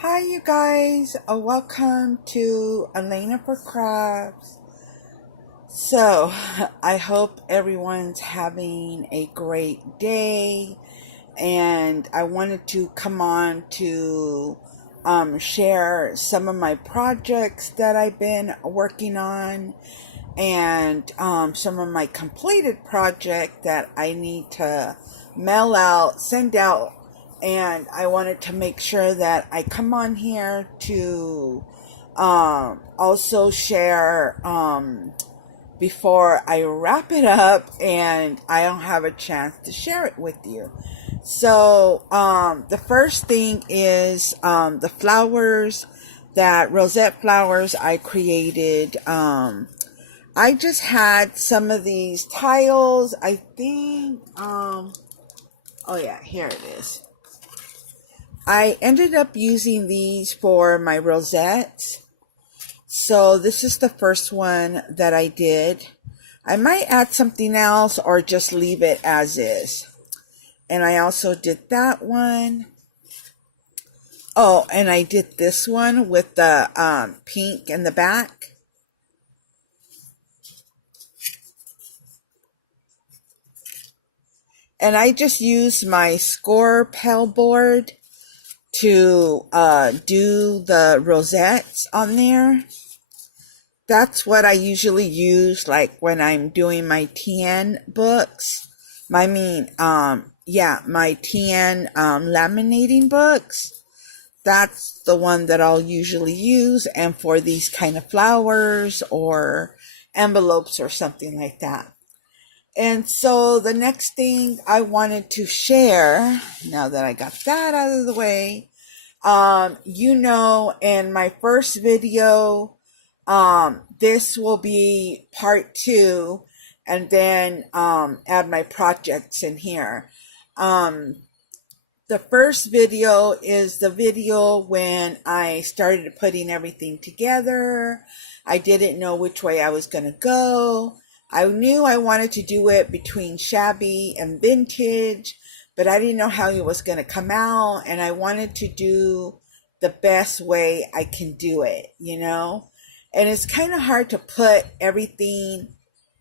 Hi, you guys. Welcome to Elena for Crafts. So, I hope everyone's having a great day. And I wanted to come on to share some of my projects that I've been working on and some of my completed project that I need to mail out, send out, and I wanted to make sure that I come on here to also share before I wrap it up and I don't have a chance to share it with you. So the first thing is the flowers, that rosette flowers I created. I just had some of these tiles. I think, oh yeah, here it is. I ended up using these for my rosettes. So this is the first one that I did. I might add something else or just leave it as is. And I also did that one. Oh, and I did this one with the pink in the back. And I just used my score pal board to do the rosettes on there. That's what I usually use, like when I'm doing my TN books. My TN laminating books. That's the one that I'll usually use, and for these kind of flowers or envelopes or something like that. And so the next thing I wanted to share, now that I got that out of the way, in my first video, this will be part 2, and then add my projects in here. The first video is the video when I started putting everything together. I didn't know which way I was going to go. I knew I wanted to do it between shabby and vintage, but I didn't know how it was going to come out, and I wanted to do the best way I can do it, And it's kind of hard to put everything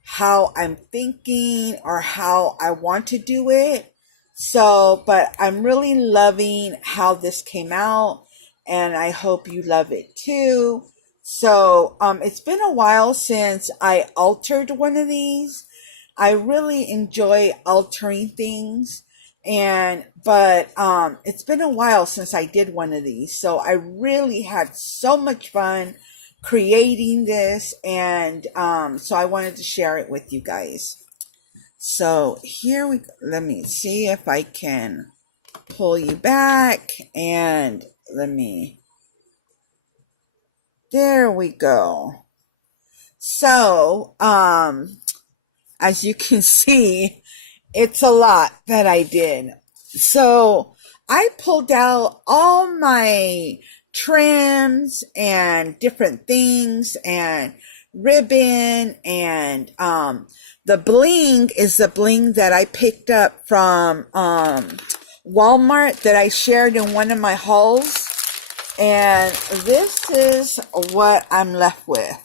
how I'm thinking or how I want to do it. So, but I'm really loving how this came out, and I hope you love it too. So, it's been a while since I altered one of these. I really enjoy altering things, but it's been a while since I did one of these. So I really had so much fun creating this, and so I wanted to share it with you guys. So here we go. Let me see if I can pull you back, and there we go. So, as you can see, it's a lot that I did. So I pulled out all my trims and different things and ribbon, and the bling is the bling that I picked up from Walmart that I shared in one of my hauls, and this is what I'm left with.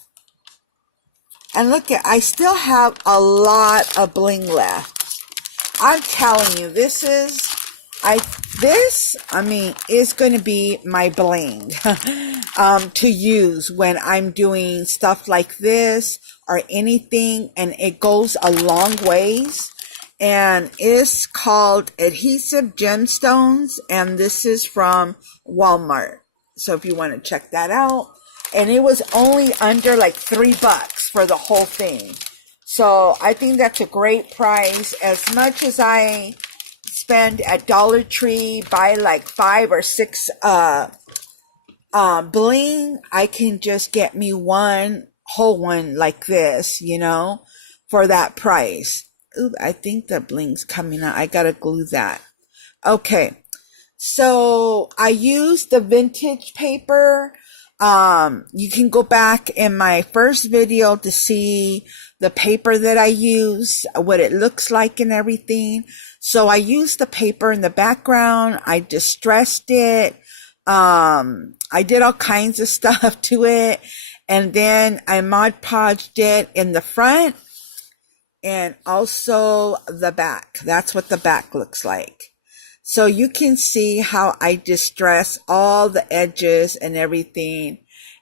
And look, I still have a lot of bling left. I'm telling you, this is going to be my bling to use when I'm doing stuff like this or anything, and it goes a long ways. And it's called Adhesive Gemstones, and this is from Walmart. So if you want to check that out, and it was only under like $3 for the whole thing. So I think that's a great price. As much as I spend at Dollar Tree, buy like 5 or 6 bling, I can just get me one whole one like this, for that price. Ooh, I think the bling's coming out. I gotta glue that. Okay, so I used the vintage paper. You can go back in my first video to see the paper that I use, what it looks like and everything. So I used the paper in the background. I distressed it, I did all kinds of stuff to it. And then I Mod Podged it in the front and also the back. That's what the back looks like. So you can see how I distress all the edges and everything.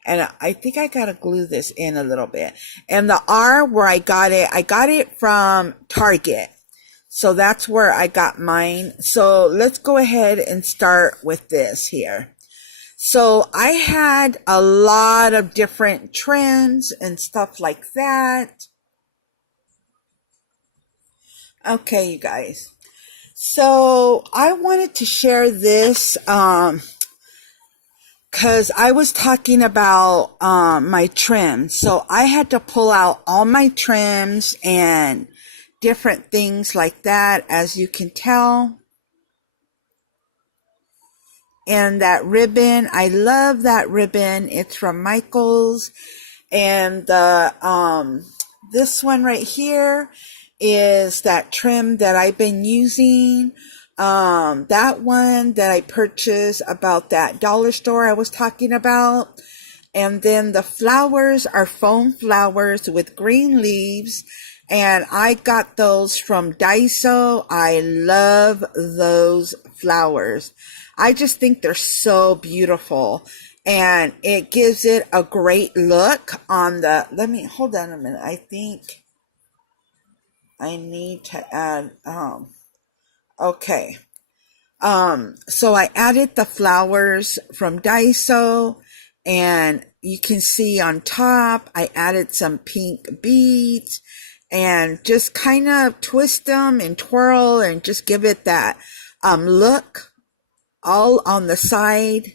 And I think I gotta glue this in a little bit. And the R where I got it from Target. So that's where I got mine. So let's go ahead and start with this here. So I had a lot of different trims and stuff like that. Okay, you guys. So I wanted to share this because I was talking about my trims. So I had to pull out all my trims and different things like that, as you can tell. And that ribbon, I love that ribbon. It's from Michaels. And the this one right here is that trim that I've been using. That one that I purchased about that dollar store I was talking about. And then the flowers are foam flowers with green leaves. And I got those from Daiso. I love those flowers. I just think they're so beautiful. And it gives it a great look on the, hold on a minute. I think I need to add, okay. So I added the flowers from Daiso, and you can see on top, I added some pink beads and just kind of twist them and twirl and just give it that, look all on the side.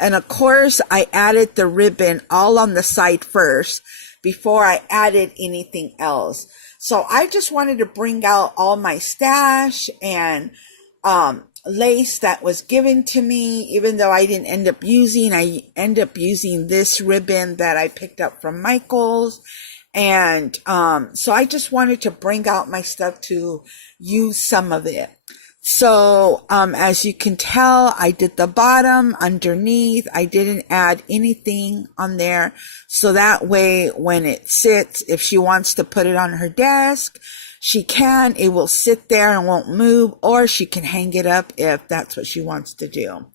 And of course, I added the ribbon all on the side first before I added anything else. So I just wanted to bring out all my stash and lace that was given to me, even though I didn't end up using. I end up using this ribbon that I picked up from Michaels. And so I just wanted to bring out my stuff to use some of it. So, as you can tell, I did the bottom underneath. I didn't add anything on there. So that way, when it sits, if she wants to put it on her desk, she can. It will sit there and won't move, or she can hang it up if that's what she wants to do.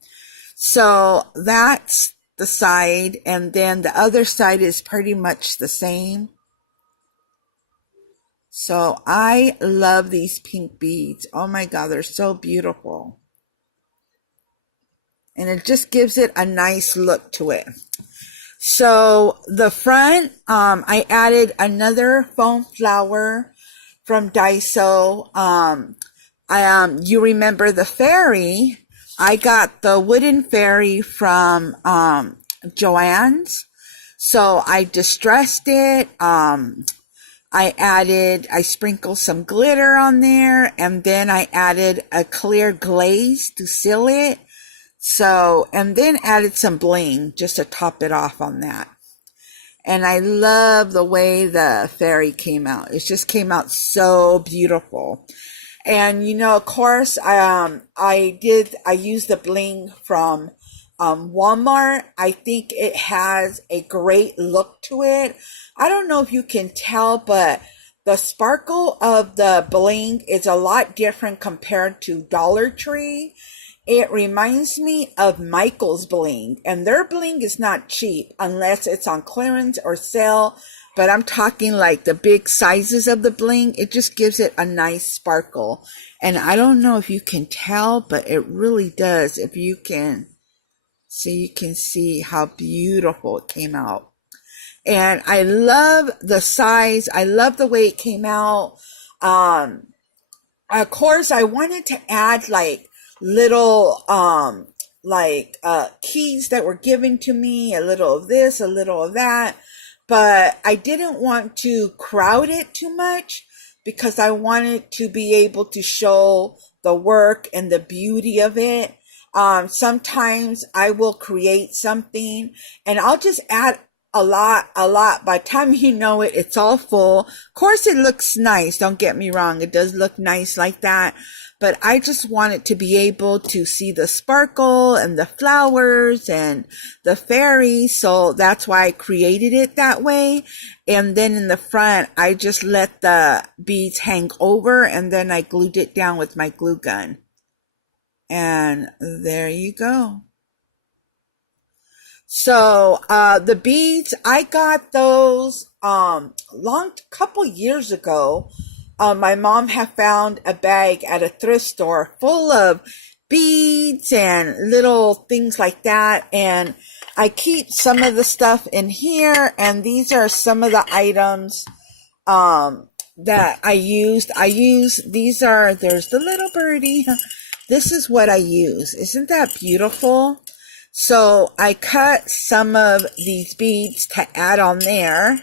So that's the side. And then the other side is pretty much the same. So I love these pink beads. Oh my God, they're so beautiful. And it just gives it a nice look to it. So the front, I added another foam flower from Daiso. You remember the fairy? I got the wooden fairy from Joann's. So I distressed it. I sprinkled some glitter on there, and then I added a clear glaze to seal it. So, and then added some bling just to top it off on that. And I love the way the fairy came out. It just came out so beautiful. And, you know, of course, I used the bling from Walmart. I think it has a great look to it. I don't know if you can tell, but the sparkle of the bling is a lot different compared to Dollar Tree. It reminds me of Michael's bling, and their bling is not cheap unless it's on clearance or sale. But I'm talking like the big sizes of the bling. It just gives it a nice sparkle. And I don't know if you can tell, but it really does. If you can, so you can see how beautiful it came out. And I love the size. I love the way it came out. Of course, I wanted to add like little, keys that were given to me, a little of this, a little of that. But I didn't want to crowd it too much because I wanted to be able to show the work and the beauty of it. Sometimes I will create something and I'll just add a lot. By the time you know it, it's all full. Of course, it looks nice. Don't get me wrong. It does look nice like that. but I just wanted to be able to see the sparkle and the flowers and the fairies. So that's why I created it that way. And then in the front, I just let the beads hang over and then I glued it down with my glue gun. And there you go. So, the beads, I got those, couple years ago. My mom had found a bag at a thrift store full of beads and little things like that. And I keep some of the stuff in here. And these are some of the items, that I used. There's the little birdie. This is what I use. Isn't that beautiful? So I cut some of these beads to add on there.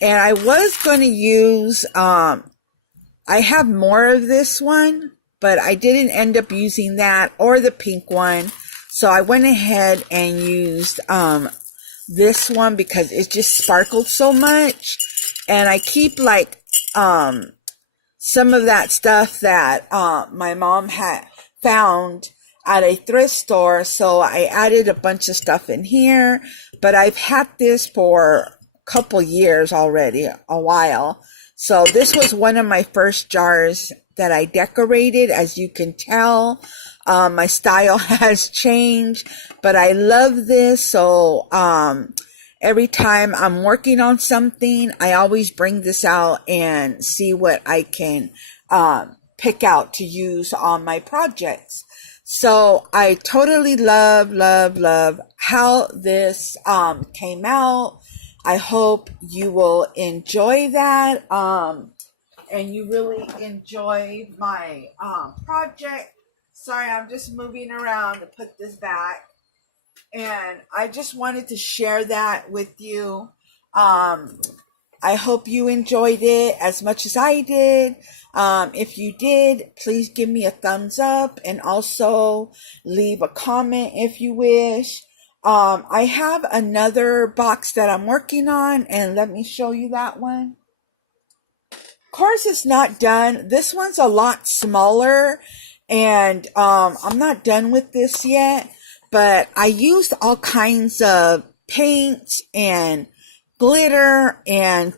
And I was going to use, I have more of this one, but I didn't end up using that or the pink one. So I went ahead and used, this one because it just sparkled so much. And I keep like, some of that stuff that, my mom had found at a thrift store. So I added a bunch of stuff in here, but I've had this for a couple years already, a while. So this was one of my first jars that I decorated. As you can tell, my style has changed, but I love this. So, every time I'm working on something, I always bring this out and see what I can, pick out to use on my projects. So I totally love how this came out. I hope you will enjoy that, and you really enjoy my project. Sorry, I'm just moving around to put this back, and I just wanted to share that with you. I hope you enjoyed it as much as I did. If you did, please give me a thumbs up and also leave a comment if you wish. I have another box that I'm working on, and let me show you that one. Of course, it's not done. This one's a lot smaller, and I'm not done with this yet, but I used all kinds of paints and glitter, and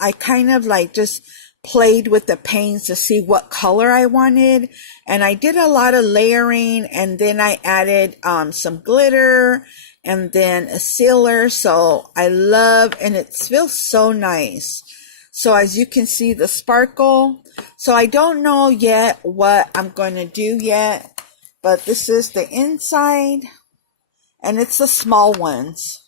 I kind of like just played with the paints to see what color I wanted. And I did a lot of layering, and then I added some glitter and then a sealer. So I love, and it feels so nice. So as you can see, the sparkle. So I don't know yet what I'm going to do yet, but this is the inside, and it's the small ones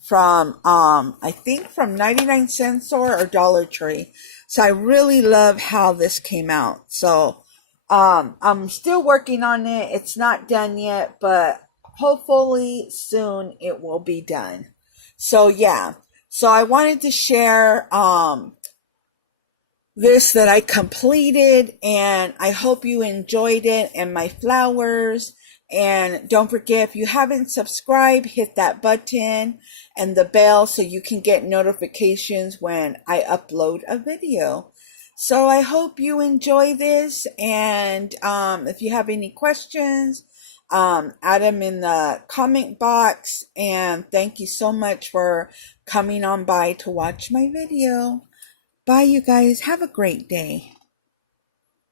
from, I think from 99-cent store or Dollar Tree. So I really love how this came out. So, I'm still working on it. It's not done yet, but hopefully soon it will be done. So yeah. So I wanted to share, this that I completed, and I hope you enjoyed it, and my flowers. And don't forget, if you haven't subscribed, hit that button and the bell so you can get notifications when I upload a video. So I hope you enjoy this, and if you have any questions, add them in the comment box. And thank you so much for coming on by to watch my video. Bye, you guys. Have a great day.